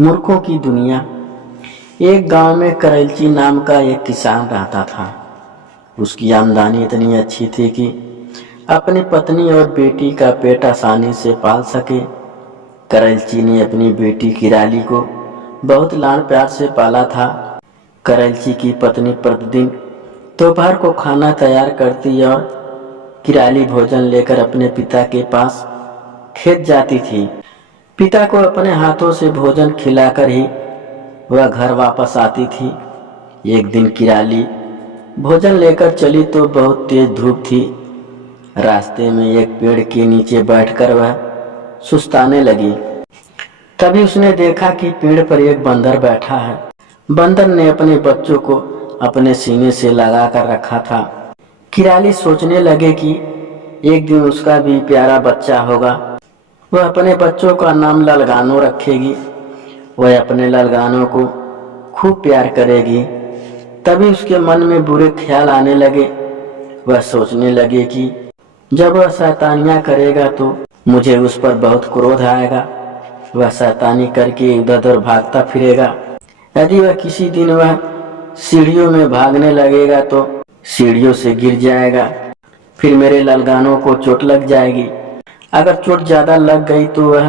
मूर्खों की दुनिया। एक गांव में करैलची नाम का एक किसान रहता था। उसकी आमदनी इतनी अच्छी थी कि अपनी पत्नी और बेटी का पेट आसानी से पाल सके। करैलची ने अपनी बेटी किराली को बहुत लाड़ प्यार से पाला था। करैलची की पत्नी प्रतिदिन दोपहर को खाना तैयार करती और किराली भोजन लेकर अपने पिता के पास खेत जाती थी। पिता को अपने हाथों से भोजन खिलाकर ही वह घर वापस आती थी। एक दिन किराली भोजन लेकर चली तो बहुत तेज धूप थी। रास्ते में एक पेड़ के नीचे बैठकर वह सुस्ताने लगी। तभी उसने देखा कि पेड़ पर एक बंदर बैठा है। बंदर ने अपने बच्चों को अपने सीने से लगा कर रखा था। किराली सोचने लगे कि एक दिन उसका भी प्यारा बच्चा होगा। वह अपने बच्चों का नाम ललगानो रखेगी। वह अपने ललगानों को खूब प्यार करेगी। तभी उसके मन में बुरे ख्याल आने लगे। वह सोचने लगे कि जब वह शैतानियाँ करेगा तो मुझे उस पर बहुत क्रोध आएगा। वह शैतानी करके इधर उधर भागता फिरेगा। यदि वह किसी दिन वह सीढ़ियों में भागने लगेगा तो सीढ़ियों से गिर जाएगा। फिर मेरे ललगानों को चोट लग जाएगी। अगर चोट ज्यादा लग गई तो वह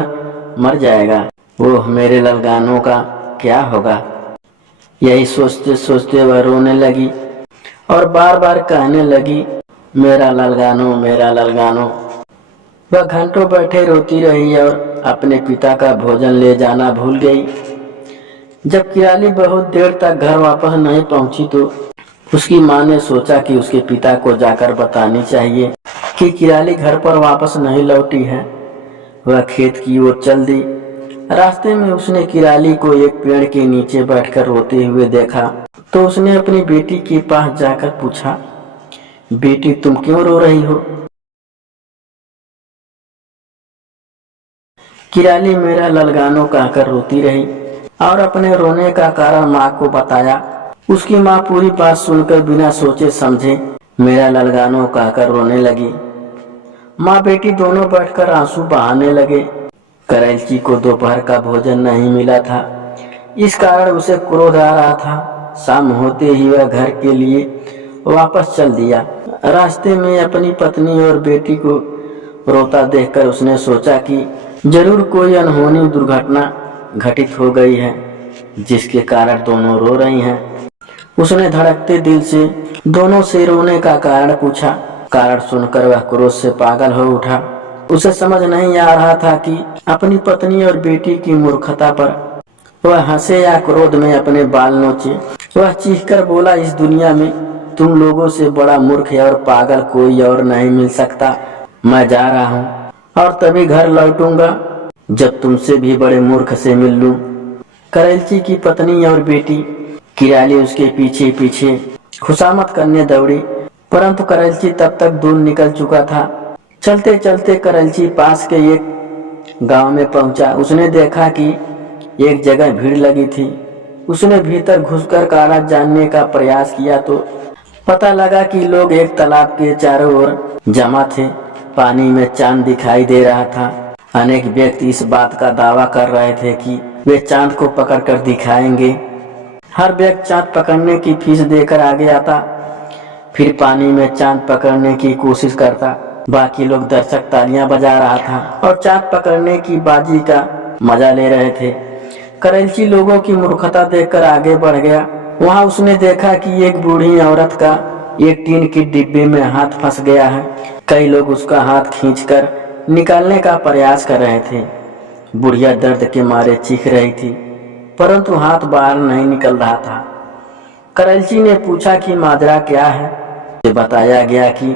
मर जाएगा। ओह, मेरे ललगानों का क्या होगा। यही सोचते सोचते वह रोने लगी और बार बार कहने लगी, मेरा ललगानो, मेरा ललगानो। वह घंटों बैठे रोती रही और अपने पिता का भोजन ले जाना भूल गई। जब किराली बहुत देर तक घर वापस नहीं पहुंची तो उसकी माँ ने सोचा कि उसके पिता को जाकर बतानी चाहिए कि किराली घर पर वापस नहीं लौटी है। वह खेत की ओर चल दी। रास्ते में उसने किराली को एक पेड़ के नीचे बैठकर रोते हुए देखा तो उसने अपनी बेटी के पास जाकर पूछा, बेटी तुम क्यों रो रही हो। किराली मेरा ललगानो कहकर रोती रही और अपने रोने का कारण माँ को बताया। उसकी माँ पूरी बात सुनकर बिना सोचे समझे मेरा ललगानो कहकर रोने लगी। माँ बेटी दोनों बैठकर आंसू बहाने लगे। करैलची को दोपहर का भोजन नहीं मिला था, इस कारण उसे क्रोध आ रहा था। शाम होते ही वह घर के लिए वापस चल दिया। रास्ते में अपनी पत्नी और बेटी को रोता देखकर उसने सोचा कि जरूर कोई अनहोनी दुर्घटना घटित हो गई है जिसके कारण दोनों रो रही हैं। उसने धड़कते दिल से दोनों से रोने का कारण पूछा। कारण सुनकर वह क्रोध से पागल हो उठा। उसे समझ नहीं आ रहा था कि अपनी पत्नी और बेटी की मूर्खता पर वह हंसे या क्रोध में अपने बाल नोचे। वह चीखकर बोला, इस दुनिया में तुम लोगों से बड़ा मूर्ख और पागल कोई और नहीं मिल सकता। मैं जा रहा हूँ और तभी घर लौटूंगा जब तुमसे भी बड़े मूर्ख से मिल लूं। करैलची की पत्नी और बेटी किराली उसके पीछे पीछे खुशामद करने दौड़ी, परंतु करैलची तब तक दूर निकल चुका था। चलते चलते करैलची पास के एक गांव में पहुंचा। उसने देखा कि एक जगह भीड़ लगी थी। उसने भीतर घुसकर कारण जानने का प्रयास किया तो पता लगा कि लोग एक तालाब के चारों ओर जमा थे। पानी में चांद दिखाई दे रहा था। अनेक व्यक्ति इस बात का दावा कर रहे थे कि वे चांद को पकड़कर दिखाएंगे। हर व्यक्ति चांद पकड़ने की फीस देकर आगे आता, फिर पानी में चांद पकड़ने की कोशिश करता। बाकी लोग दर्शक तालियां बजा रहा था और चांद पकड़ने की बाजी का मजा ले रहे थे। करैलची लोगों की मूर्खता देखकर आगे बढ़ गया। वहां उसने देखा कि एक बूढ़ी औरत का एक टीन के डिब्बे में हाथ फंस गया है। कई लोग उसका हाथ खींचकर निकालने का प्रयास कर रहे थे। बुढ़िया दर्द के मारे चीख रही थी, परंतु हाथ बाहर नहीं निकल रहा था। करैलची ने पूछा कि माजरा क्या है। उसे बताया गया कि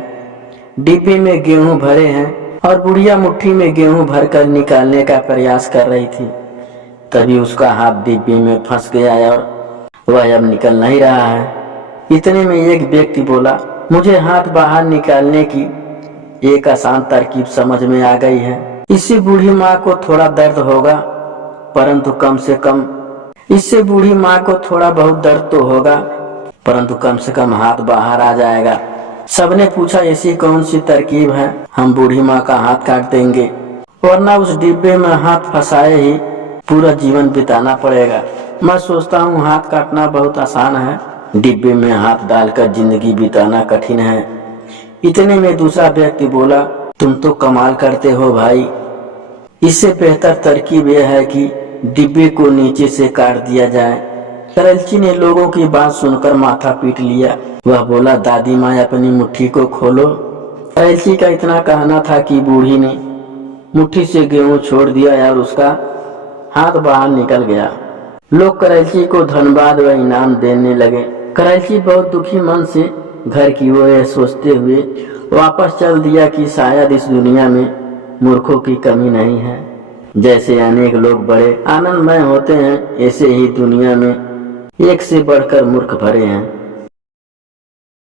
डिब्बे में गेहूं भरे हैं और बुढ़िया मुट्ठी में गेहूं भरकर निकालने का प्रयास कर रही थी। तभी उसका हाथ डिब्बे में फंस गया और वह अब निकल नहीं रहा है। इतने में एक व्यक्ति बोला, मुझे हाथ बाहर निकालने की एक आसान तरकीब समझ में आ गई है। इससे बूढ़ी माँ को थोड़ा दर्द होगा, परंतु इससे बूढ़ी माँ को थोड़ा बहुत दर्द तो होगा, परंतु कम से कम हाथ बाहर आ जाएगा। सबने पूछा, ऐसी कौन सी तरकीब है। हम बूढ़ी माँ का हाथ काट देंगे, वरना उस डिब्बे में हाथ फंसाए ही पूरा जीवन बिताना पड़ेगा। मैं सोचता हूँ हाथ काटना बहुत आसान है, डिब्बे में हाथ डालकर जिंदगी बिताना कठिन है। इतने में दूसरा व्यक्ति बोला, तुम तो कमाल करते हो भाई, इससे बेहतर तरकीब यह है कि डिब्बे को नीचे से काट दिया जाए। करैलची ने लोगों की बात सुनकर माथा पीट लिया। वह बोला, दादी माँ अपनी मुट्ठी को खोलो। करैलची का इतना कहना था कि बूढ़ी ने मुट्ठी से गेहूं छोड़ दिया और उसका हाथ बाहर निकल गया। लोग करैलची को धन्यवाद व इनाम देने लगे। करैलची बहुत दुखी मन से घर की ओर सोचते हुए वापस चल दिया कि शायद इस दुनिया में मूर्खों की कमी नहीं है। जैसे अनेक लोग बड़े आनंदमय होते हैं, ऐसे ही दुनिया में एक से बढ़कर मूर्ख भरे हैं।